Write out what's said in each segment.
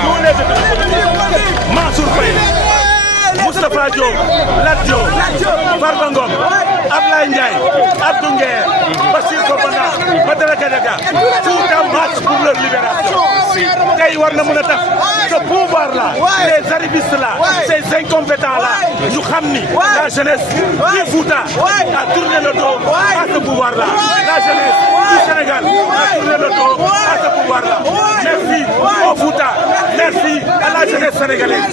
tous les détenus politiques Mansour Faye Moustapha Diop Lat Diop Farba Ngom Ablaye Ndiaye Abdou Nguer Bassir Fofana Badara Gadiaga Fouta marche pour leur libération tey war na mën a tax ce pouvoir là ces arrivistes là ces incompétents là ñu xam ni la jeunesse du Fouta a tourné le dos à ce pouvoir là la jeunesse du Sénégal a tourné le dos à ce pouvoir là merci au Fouta merci à la jeunesse sénégalaise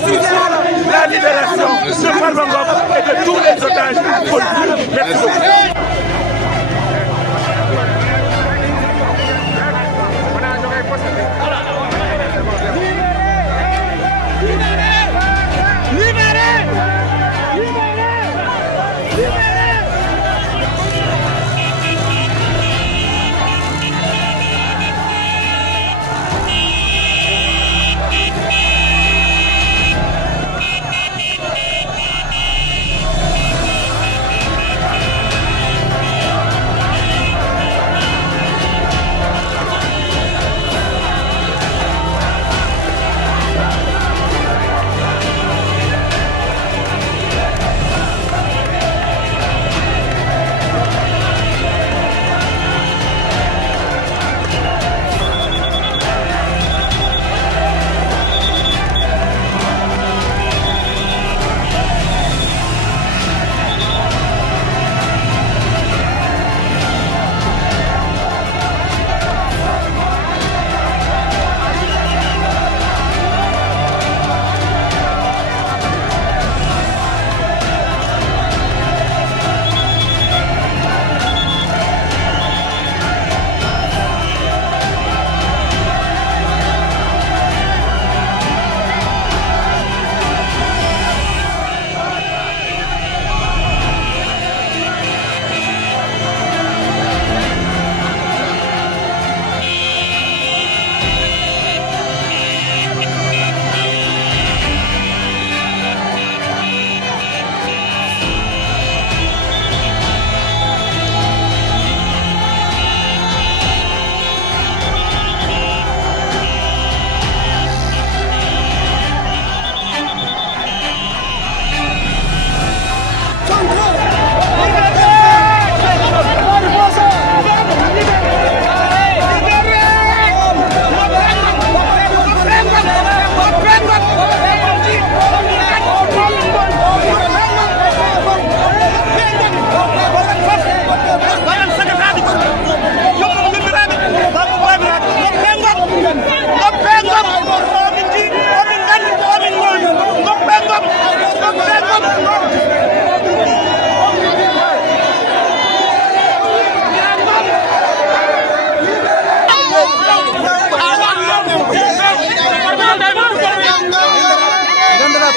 la libération de Farba Ngom et de tous les otages politiques. Merci beaucoup.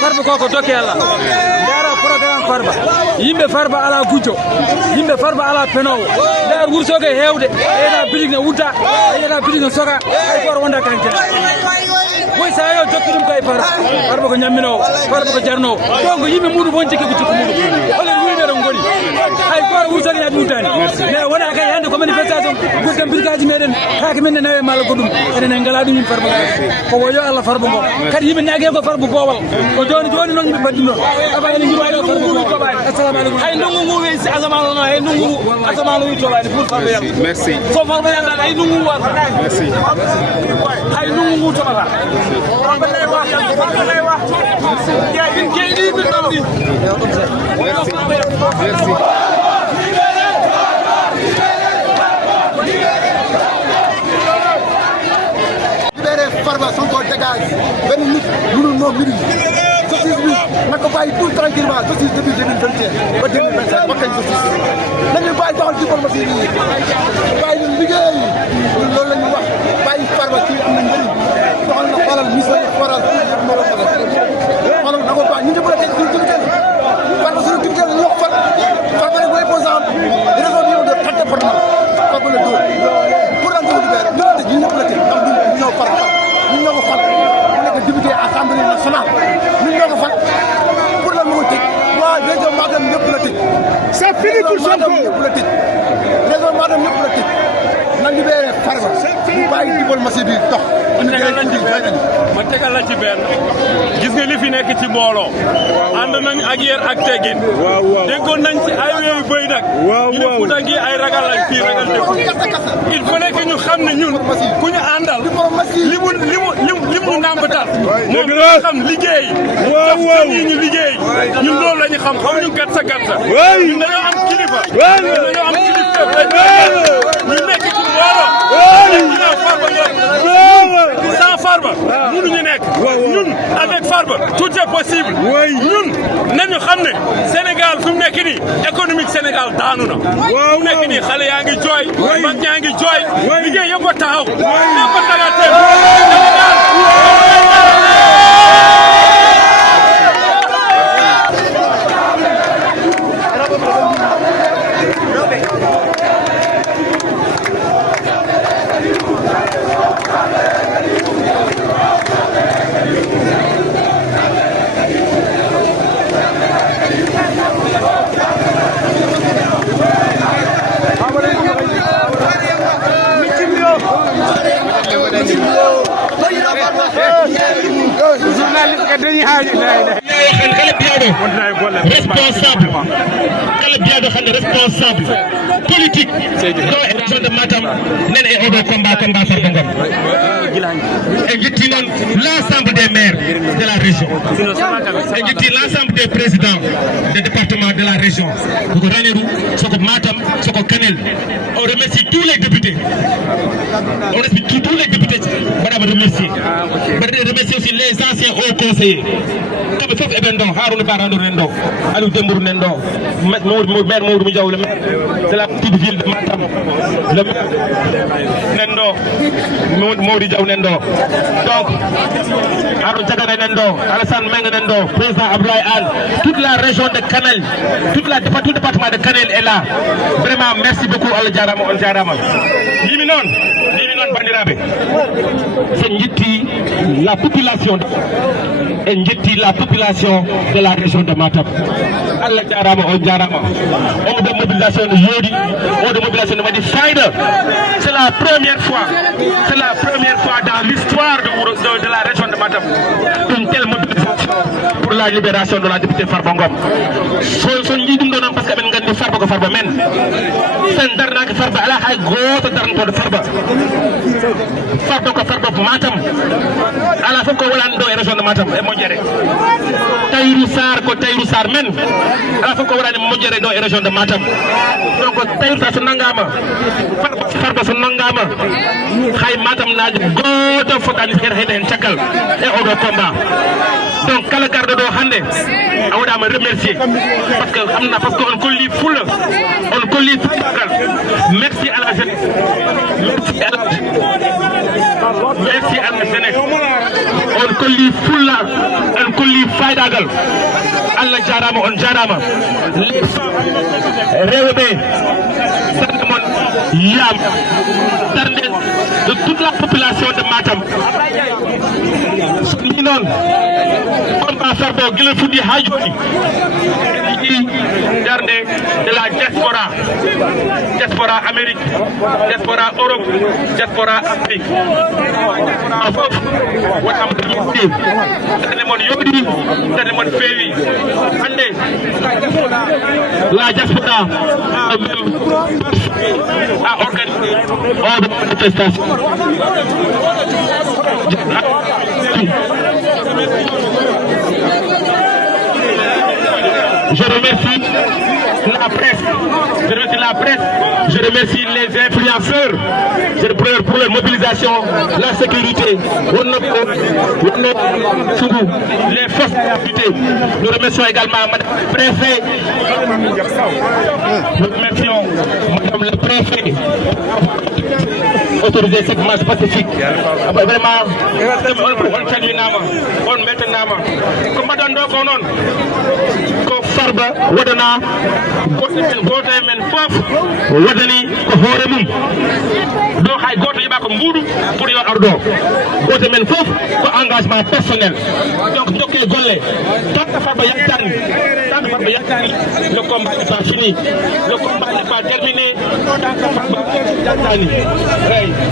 Farba koko dokke Allah ndara programme Farba yimɓe Farba ala gujjo yimɓe Farba ala penowo ndar wursoge hewde ena bilig ne wudda ena bilig ne soga hay goto wonda kanke boy sa yo jokki ɗum kay Farba ko ñamminowo Farba ko jarnowo donc yimɓe muɗum won jikki ko jikku muɗum olen wuyɓe ɗon goni hay goto wursoge yaade wuddani mais wona kay hande ko manifestation gurdem birkaji meɗen kaake men ne nawe malla ko ɗum enen en ngala ɗum yimɓe Farba ko woyo Allah Farba ngo kadi yimɓe ñague ko Farba bowal ko joni noon yimɓe baddi noon aba ene jiiɗa Farba ngo toɓani assalamu aleykum hay ndungu ngu weesi asamano noon hay ndungu asamano wi toɓani pour Farba yalta merci so Farba yalta hay ndungu ngu warta merci hay ndungu ngu toɓata Farba lay wax Farba lay wax ya ɗin keyɗi ɓe ɗon ɗi merci Farba Sonko dégage benn nit mënul moom mbir mi justice bi na ko bàyyi tout tranquillement justice depuis 2021 ba 2025 ba kañ justice nañu bàyyi doxal diplomatie yi bàyyi ñu liggéey loolu la ñu wax bàyyi Farba ci am na njëriñ doxal na xoolal mission yi forage bi yëpp moo ko xoolal na ko bàyyi ñu ñëpp la teg suñu turkel Farba suñu turkel la ñu wax Farba rek mooy opposant réseau bi de tante département Farba la dóor pour la ñu libéré ñu ñëpp la teg ndax ñu ñëw Farba ñun ñoo ko fal mu nekk député assemblée nationale ñun ñoo ko fal pour la mu ko tëj waa région Matam ñëpp la tëj. C'est fini pour Sonko ñëpp la tëj région Matam ñëpp la tëj na libéré Farba. ñu bàyyi diplomatie bi dox. ma tegal la ci benn gis nga li fi nekk ci mbooloo ànd nañ ak yar ak teggin déggoon nañ ci ay weewu bëy nag ñu ne Fouta gi ay ragal lañ fii ragal dëkku il fallait que ñu xam ne ñun ku ñu àndal li mu nàmbatal moom la xam liggéey daf ñi ñu liggéey ñun loolu la ñu xam ñu gatsa ñun dañoo am kilifa dañoo am kilifa ñu nekk ci mbooloo ginnaaw Farba Ngom sans Farba mënuñu nekk ñun avec Farba tout est possible ñun nañu xam ne Sénégal fu mu nekk nii économique Sénégal daanu na fu mu nekk nii xale yaa ngi jooy mag ñaa ngi jooy liggéey yëpp a taxaw yëpp a taxaw responsable politique do élection de Matam nen e oɗo combat Farba Ngom e jetti noon l'ensemble des maires de la région e jetti l'ensemble des présidents des départements de la région soko Ranérou soko Matam soko Kanel on remercie tous les députés tous les députés madame remercier aussi les anciens hauts conseillers kamɓe fof eɓen ɗo Harouna Ba Randour nen ɗo Aliou Dembourou nen ɗo maire Mamadou Diaw le maire de la petite ville de Matam le maire nen ɗo Mamadou Diaw nen ɗo donc Harouna Diagara nen ɗo Alassane Menga nen ɗo président Abdoulaye Anne toute la région de Kanel tout le département de Kanel est là vraiment merci beaucoup Allah jarama on jarama yimi noon bandiraɓe so jetti la population en jetti la population de la région de Matam Allah jarama on jarama omo de mobilisation no yoodi oɗo mobilisation no waɗi fayda c'est la première fois dans l'histoire de la région de Matam une telle mobilisation pour la libération de la députée Farba Ngom so jii ɗum ɗo noon par ce que eɓen gandi Farba ko Farba men sen darnaki Farba ala hay goto darnotoɗo Farba ko Farba Matam ala fof ko wolani ɗo e région de Matam e Moƴƴere Tayrou Sarr men ala fof ko wolani Moƴƴere ɗo e région de Matam donc Tayrou Sarr so nanggama Farba so nanggama hay Matam naaji goto fotani heede hen caggal e oɗo combat donc kala garɗo ɗo hande a waɗama remercier parce que on kolli fulla on kolli fullagal merci à la jeunesse merci à la jeunesse on kolli fulla on kolli faydagal Allah jarama on jarama rewɓe darde mon yam darde de toute la population de Matam so ɗum noon combat Farba guila fuɗɗi ha joni darde de la diaspora Amérique diaspora Europe diaspora Afrique fof waɗama ɗo yimɓe darde mon yoɗi darde mon feewi hande la diaspora même a organisé oɗo manifestation je remercie la presse, je remercie les influenceurs pour leur mobilisation, la sécurité, les forces de sécurité. Nous remercions également Madame le Préfet. Nous remercions Madame le Préfet autoriser cette marche pacifique. Vraiment, on calminama, on mettanama. Comme Madame Dokonon, ko Farba wadana goto men fof wadani ko hoore mum do hay goto yiɓa ko mbuuɗu pour yo arɗo goto men fof ko engagement personnel donc dokke golle golle tant que Farba Yankani le combat n'est pas fini le combat n'est pas terminé tant que Farba Yankani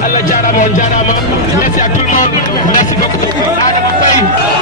Allah jarama on jarama merci à tout le monde merci beaucoup Adama Faye